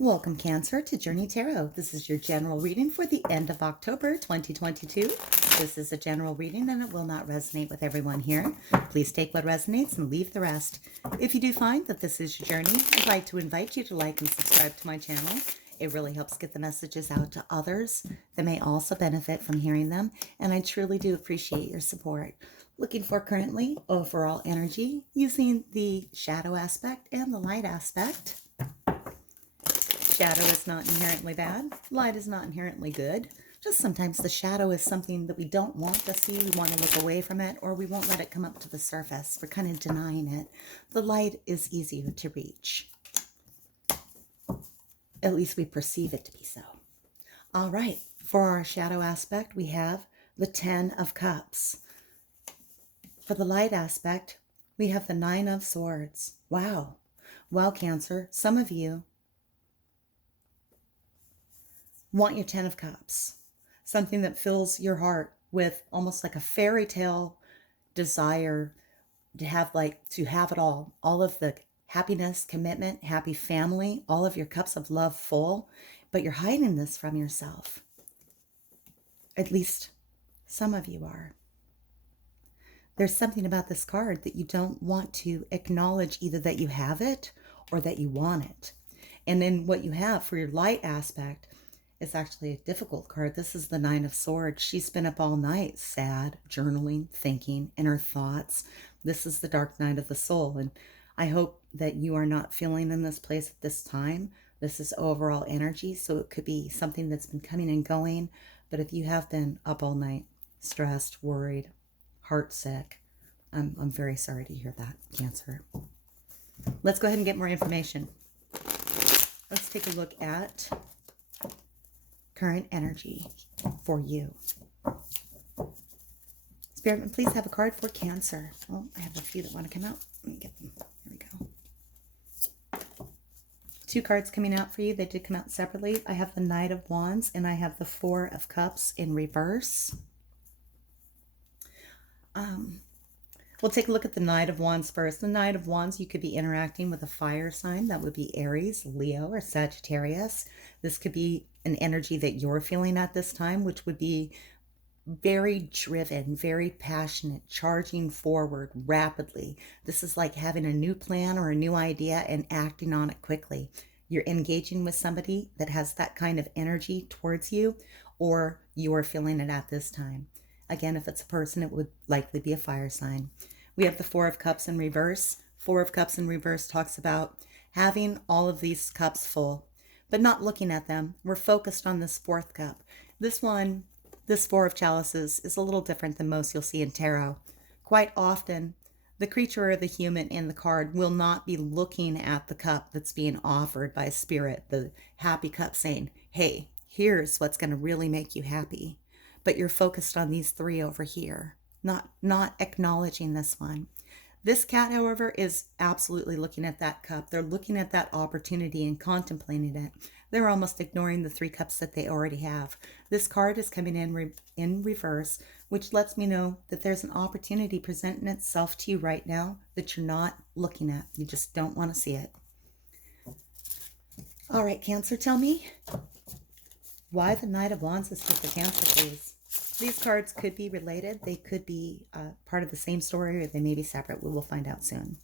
Welcome, Cancer, to Journey Tarot. This is your general reading for the end of October 2022. This is a general reading and it will not resonate with everyone here. Please take what resonates and leave the rest. If you do find that this is your journey, I'd like to invite you to like and subscribe to my channel. It really helps get the messages out to others that may also benefit from hearing them, and I truly do appreciate your support. Looking for currently overall energy using the shadow aspect and the light aspect. Shadow is not inherently bad. Light is not inherently good. Just sometimes the shadow is something that we don't want to see. We want to look away from it, or we won't let it come up to the surface. We're kind of denying it. The light is easier to reach. At least we perceive it to be so. All right. For our shadow aspect, we have the 10 of Cups. For the light aspect, we have the 9 of Swords. Wow. Well, Cancer, some of you want your 10 of Cups, something that fills your heart with almost like a fairy tale desire to have it all of the happiness, commitment, happy family, all of your cups of love full, but you're hiding this from yourself. At least some of you are. There's something about this card that you don't want to acknowledge, either that you have it or that you want it. And then what you have for your light aspect, it's actually a difficult card. This is the 9 of Swords. She's been up all night, sad, journaling, thinking, in her thoughts. This is the dark night of the soul. And I hope that you are not feeling in this place at this time. This is overall energy, so it could be something that's been coming and going. But if you have been up all night, stressed, worried, heartsick, I'm very sorry to hear that, Cancer. Let's go ahead and get more information. Let's take a look at current energy for you. Spirit, please have a card for Cancer. Oh, I have a few that want to come out. Let me get them. Here we go. 2 cards coming out for you. They did come out separately. I have the Knight of Wands and I have the 4 of Cups in reverse. We'll take a look at the Knight of Wands first. The Knight of Wands, you could be interacting with a fire sign. That would be Aries, Leo, or Sagittarius. This could be an energy that you're feeling at this time, which would be very driven, very passionate, charging forward rapidly. This is like having a new plan or a new idea and acting on it quickly. You're engaging with somebody that has that kind of energy towards you, or you're feeling it at this time. Again, if it's a person, it would likely be a fire sign. We have the 4 of Cups in reverse. 4 of Cups in reverse talks about having all of these cups full, but not looking at them. We're focused on this 4th cup. This 4 of Chalices, is a little different than most you'll see in tarot. Quite often, the creature or the human in the card will not be looking at the cup that's being offered by Spirit, the happy cup, saying, hey, here's what's going to really make you happy. But you're focused on these 3 over here, not acknowledging this one. This cat, however, is absolutely looking at that cup. They're looking at that opportunity and contemplating it. They're almost ignoring the 3 cups that they already have. This card is coming in reverse, which lets me know that there's an opportunity presenting itself to you right now that you're not looking at. You just don't want to see it. All right, Cancer, tell me why the Knight of Wands is here for Cancer, please. These cards could be related. They could be part of the same story, or they may be separate. We will find out soon.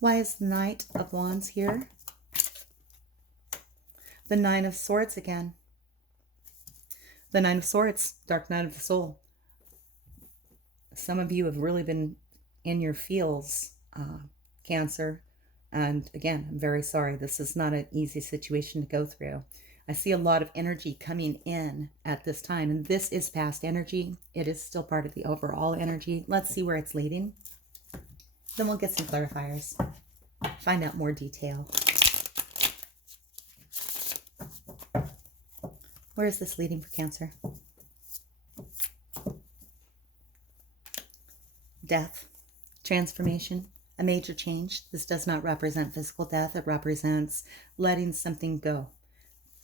Why is the Knight of Wands here? The 9 of Swords again. The 9 of Swords, dark night of the soul. Some of you have really been in your feels, Cancer. And again, I'm very sorry. This is not an easy situation to go through. I see a lot of energy coming in at this time, and this is past energy. It is still part of the overall energy. Let's see where it's leading. Then we'll get some clarifiers, find out more detail. Where is this leading for Cancer? Death, transformation, a major change. This does not represent physical death. It represents letting something go.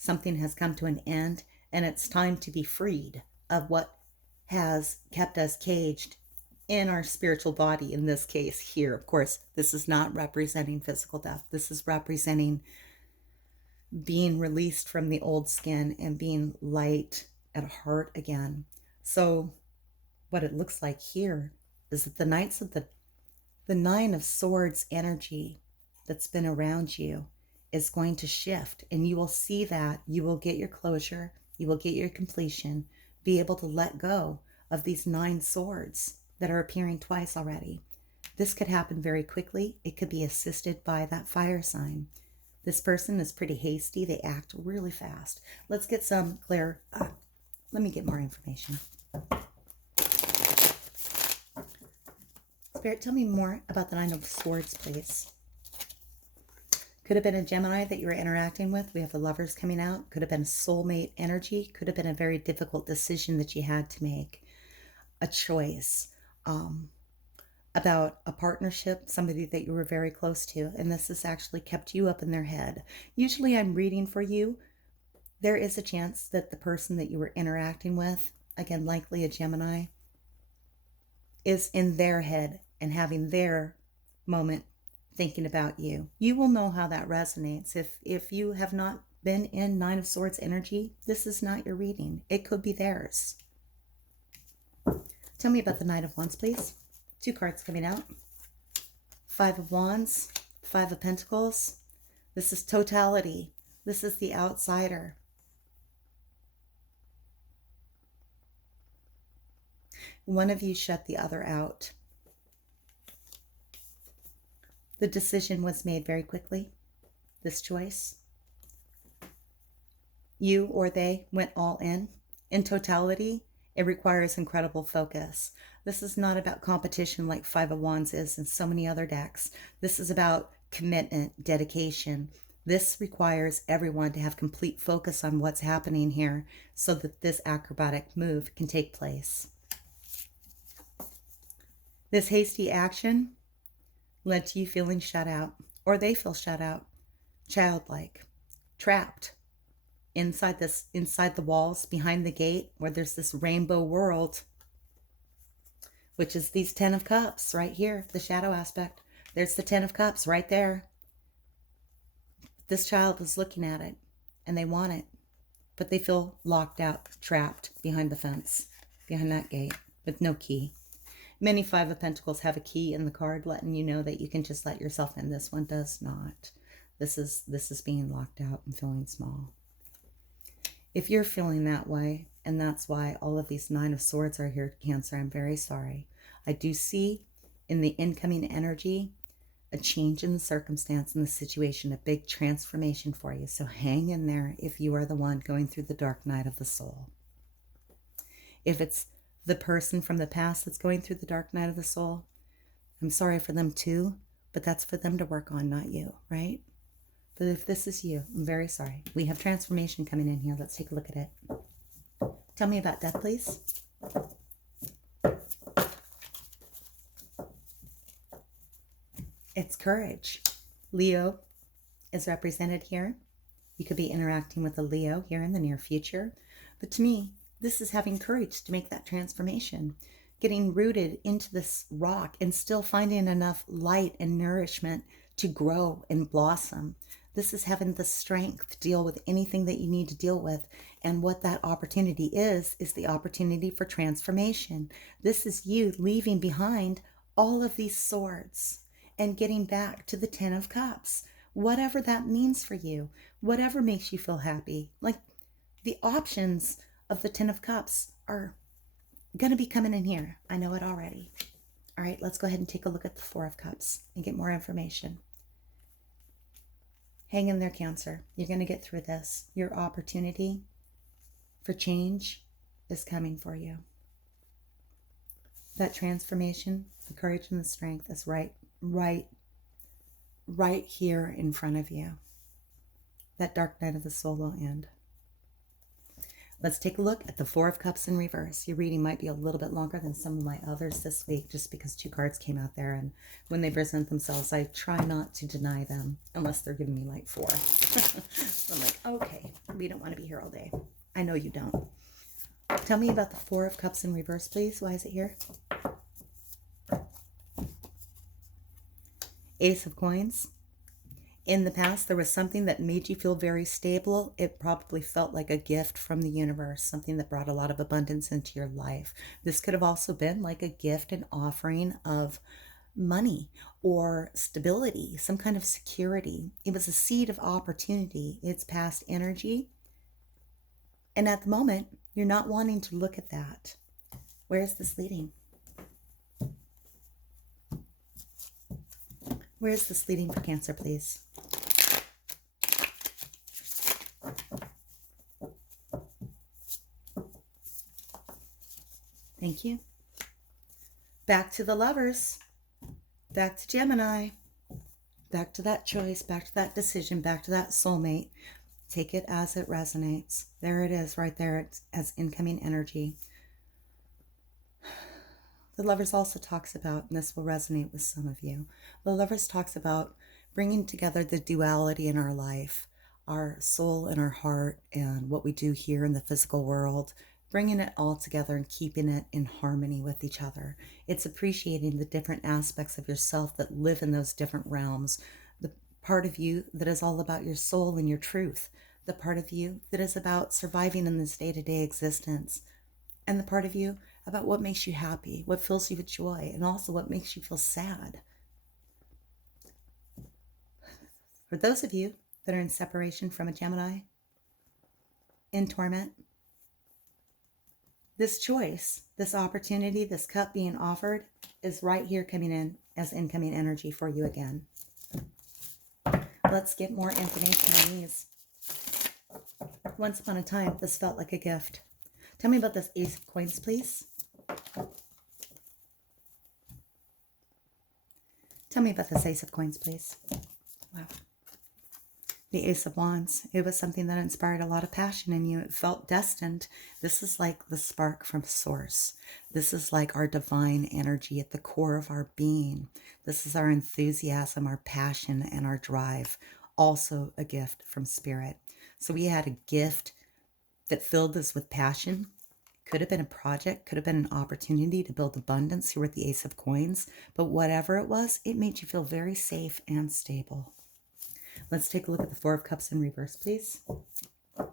Something has come to an end, and it's time to be freed of what has kept us caged in our spiritual body in this case here. Of course, this is not representing physical death. This is representing being released from the old skin and being light at heart again. So what it looks like here is that the Nine of Swords energy that's been around you is going to shift, and you will see that. You will get your closure, you will get your completion, be able to let go of these 9 swords that are appearing twice already. This could happen very quickly. It could be assisted by that fire sign. This person is pretty hasty. They act really fast. Let's get some clear. Let me get more information. Spirit, tell me more about the Nine of Swords, please. Could have been a Gemini that you were interacting with. We have the Lovers coming out. Could have been soulmate energy. Could have been a very difficult decision that you had to make. A choice about a partnership, somebody that you were very close to. And this has actually kept you up in their head. Usually I'm reading for you. There is a chance that the person that you were interacting with, again, likely a Gemini, is in their head and having their moment thinking about you. You will know how that resonates. If you have not been in Nine of Swords energy, this is not your reading. It could be theirs. Tell me about the Knight of Wands, please. 2 cards coming out. 5 of Wands, 5 of Pentacles. This is totality. This is the outsider. One of you shut the other out. The decision was made very quickly, this choice. You or they went all in. In totality, it requires incredible focus. This is not about competition like 5 of Wands is in so many other decks. This is about commitment, dedication. This requires everyone to have complete focus on what's happening here so that this acrobatic move can take place. This hasty action led to you feeling shut out, or they feel shut out, childlike, trapped inside the walls, behind the gate, where there's this rainbow world, which is these 10 of Cups right here, the shadow aspect. There's the 10 of Cups right there. This child is looking at it, and they want it, but they feel locked out, trapped behind the fence, behind that gate, with no key. Many 5 of Pentacles have a key in the card letting you know that you can just let yourself in. This one does not. This is being locked out and feeling small. If you're feeling that way, and that's why all of these 9 of Swords are here, Cancer, I'm very sorry. I do see in the incoming energy a change in the circumstance and the situation, a big transformation for you. So hang in there if you are the one going through the dark night of the soul. If it's the person from the past that's going through the dark night of the soul, I'm sorry for them too, but that's for them to work on, not you, right? But if this is you, I'm very sorry. We have transformation coming in here. Let's take a look at it. Tell me about death, please. It's courage. Leo is represented here. You could be interacting with a Leo here in the near future. But to me, this is having courage to make that transformation, getting rooted into this rock and still finding enough light and nourishment to grow and blossom. This is having the strength to deal with anything that you need to deal with. And what that opportunity is the opportunity for transformation. This is you leaving behind all of these swords and getting back to the 10 of Cups. Whatever that means for you, whatever makes you feel happy. Like the options of the 10 of Cups are going to be coming in here. I know it already. All right, let's go ahead and take a look at the 4 of Cups and get more information. Hang in there, Cancer. You're going to get through this. Your opportunity for change is coming for you. That transformation, the courage and the strength is right here in front of you. That dark night of the soul will end. Let's take a look at the 4 of Cups in reverse. Your reading might be a little bit longer than some of my others this week just because 2 cards came out there, and when they present themselves, I try not to deny them unless they're giving me like 4. So I'm like, okay, we don't want to be here all day. I know you don't. Tell me about the 4 of Cups in reverse, please. Why is it here? Ace of Coins. In the past, there was something that made you feel very stable. It probably felt like a gift from the universe, something that brought a lot of abundance into your life. This could have also been like a gift, an offering of money or stability, some kind of security. It was a seed of opportunity. It's past energy. And at the moment, you're not wanting to look at that. Where is this leading? Where is this leading for Cancer, please? Thank you. Back to the Lovers. Back to Gemini. Back to that choice. Back to that decision. Back to that soulmate. Take it as it resonates. There it is right there. It's as incoming energy. The Lovers also talks about, and this will resonate with some of you, the Lovers talks about bringing together the duality in our life, our soul and our heart, and what we do here in the physical world, bringing it all together and keeping it in harmony with each other. It's appreciating the different aspects of yourself that live in those different realms, the part of you that is all about your soul and your truth, the part of you that is about surviving in this day-to-day existence, and the part of you about what makes you happy, what fills you with joy, and also what makes you feel sad. For those of you that are in separation from a Gemini, in torment, this choice, this opportunity, this cup being offered is right here coming in as incoming energy for you again. Let's get more information on these. Once upon a time, this felt like a gift. Tell me about this Ace of Coins, please. Tell me about this Ace of Coins, please. Wow. The Ace of Wands. It was something that inspired a lot of passion in you. It felt destined. This is like the spark from source. This is like our divine energy at the core of our being. This is our enthusiasm, our passion, and our drive. Also a gift from Spirit. So we had a gift that filled us with passion. Could have been a project, could have been an opportunity to build abundance here with the Ace of Coins. But whatever it was, it made you feel very safe and stable. Let's take a look at the Four of Cups in reverse, please. Oh,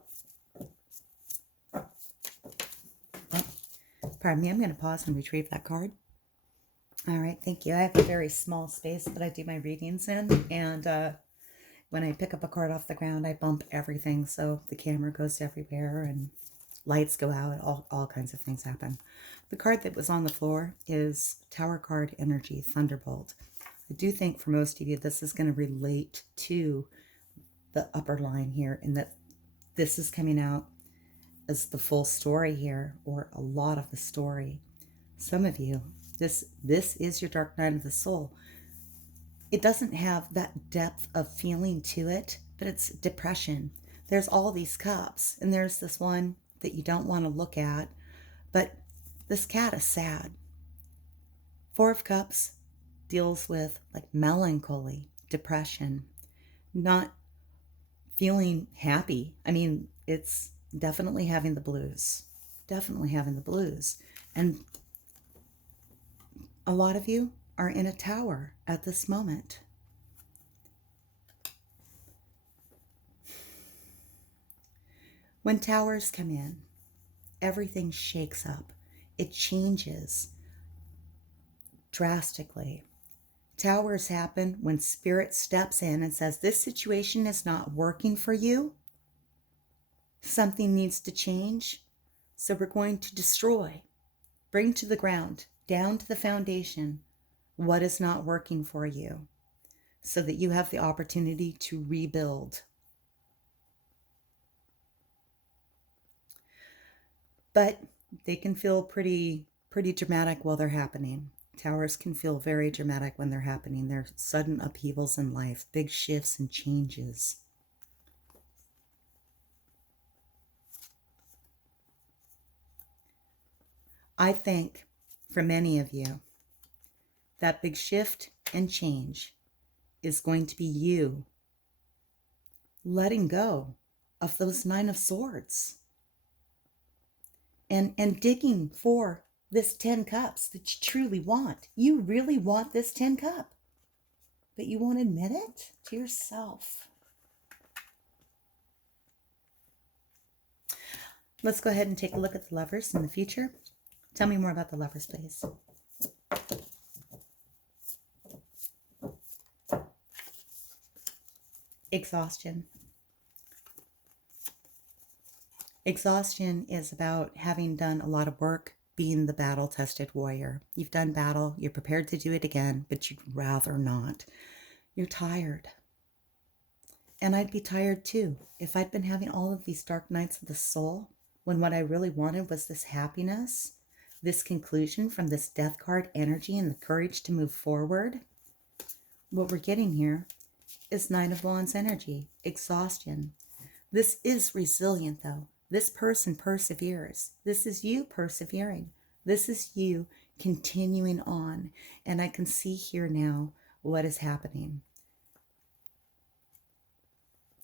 pardon me, I'm going to pause and retrieve that card. All right, thank you. I have a very small space that I do my readings in, and when I pick up a card off the ground, I bump everything, so the camera goes everywhere, and lights go out, all kinds of things happen. The card that was on the floor is Tower card energy, Thunderbolt. I do think for most of you, this is going to relate to the upper line here, in that this is coming out as the full story here, or a lot of the story. Some of you, this is your dark night of the soul. It doesn't have that depth of feeling to it, but it's depression. There's all these cups, and there's this one that you don't want to look at, but this cat is sad. Four of Cups deals with like melancholy, depression, not feeling happy. I mean, it's definitely having the blues. Definitely having the blues. And a lot of you are in a tower at this moment. When towers come in, everything shakes up. It changes drastically. Towers happen when Spirit steps in and says, this situation is not working for you. Something needs to change. So we're going to destroy, bring to the ground, down to the foundation, what is not working for you, so that you have the opportunity to rebuild. But they can feel pretty dramatic while they're happening. Towers can feel very dramatic when they're happening. They're sudden upheavals in life, big shifts and changes. I think for many of you, that big shift and change is going to be you letting go of those Nine of Swords and digging for this 10 cups that you truly want. You really want this 10 cup. but you won't admit it to yourself. Let's go ahead and take a look at the Lovers in the future. Tell me more about the Lovers, please. Exhaustion. Exhaustion is about having done a lot of work, being the battle-tested warrior. You've done battle, you're prepared to do it again, but you'd rather not. You're tired. And I'd be tired too if I'd been having all of these dark nights of the soul when what I really wanted was this happiness, this conclusion from this death card energy and the courage to move forward. What we're getting here is Nine of Wands energy, exhaustion. This is resilient though. This person perseveres. This is you persevering. This is you continuing on. And I can see here now what is happening.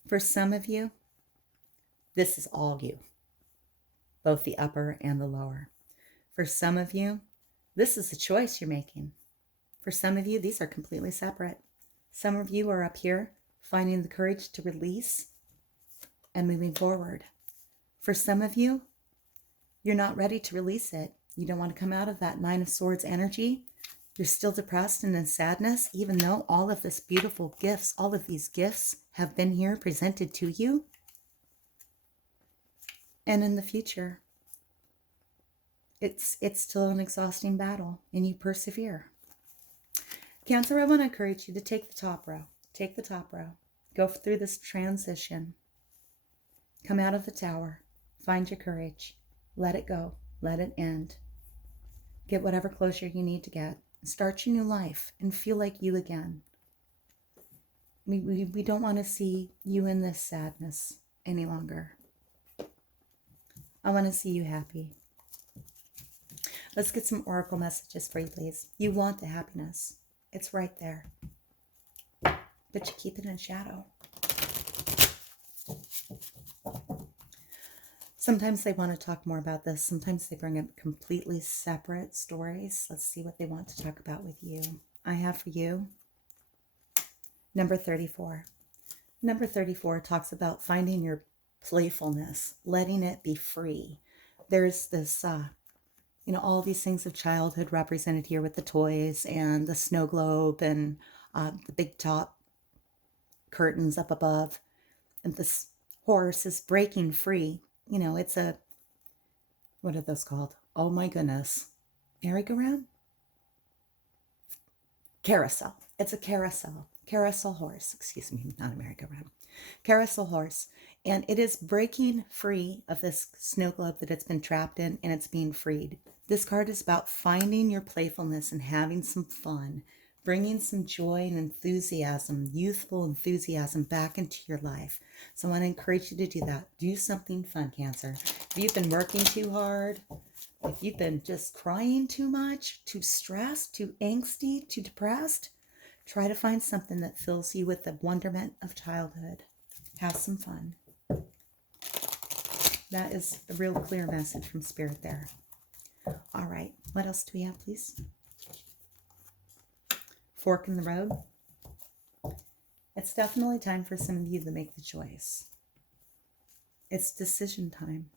For some of you, this is all you, both the upper and the lower. For some of you, this is a choice you're making. For some of you, these are completely separate. Some of you are up here finding the courage to release and moving forward. For some of you, you're not ready to release it. You don't want to come out of that Nine of Swords energy. You're still depressed and in sadness, even though all of this beautiful gifts, all of these gifts have been here presented to you. And in the future, it's still an exhausting battle, and you persevere. Cancer, I want to encourage you to take the top row. Take the top row. Go through this transition. Come out of the tower. Find your courage. Let it go. Let it end. Get whatever closure you need to get. Start your new life and feel like you again. We don't want to see you in this sadness any longer. I want to see you happy. Let's get some oracle messages for you, please. You want the happiness. It's right there. But you keep it in shadow. Sometimes they want to talk more about this. Sometimes they bring up completely separate stories. Let's see what they want to talk about with you. I have for you number 34. Number 34 talks about finding your playfulness, letting it be free. There's this, all these things of childhood represented here with the toys and the snow globe and the big top curtains up above. And this horse is breaking free. It's what are those called? Oh my goodness. Merry-go-round? Carousel. It's a carousel. Carousel horse. Excuse me, not a merry-go-round. Carousel horse. And it is breaking free of this snow globe that it's been trapped in, and it's being freed. This card is about finding your playfulness and having some fun, bringing some joy and enthusiasm, youthful enthusiasm back into your life. So I want to encourage you to do that. Do something fun, Cancer. If you've been working too hard, if you've been just crying too much, too stressed, too angsty, too depressed, try to find something that fills you with the wonderment of childhood. Have some fun. That is a real clear message from Spirit there. All right. What else do we have, please? Fork in the road. It's definitely time for some of you to make the choice. It's decision time.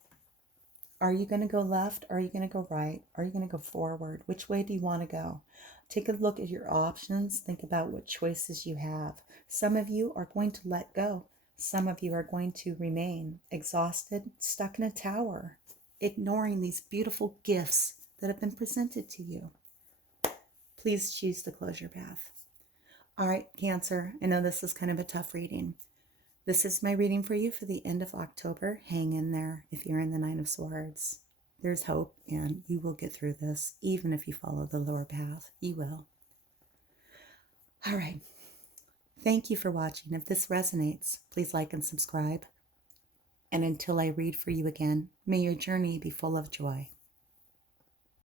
Are you going to go left? Are you going to go right? Are you going to go forward? Which way do you want to go? Take a look at your options. Think about what choices you have. Some of you are going to let go. Some of you are going to remain exhausted, stuck in a tower, ignoring these beautiful gifts that have been presented to you. Please choose the closure path. All right, Cancer, I know this is kind of a tough reading. This is my reading for you for the end of October. Hang in there if you're in the Nine of Swords. There's hope, and you will get through this, even if you follow the lower path. You will. All right. Thank you for watching. If this resonates, please like and subscribe. And until I read for you again, may your journey be full of joy.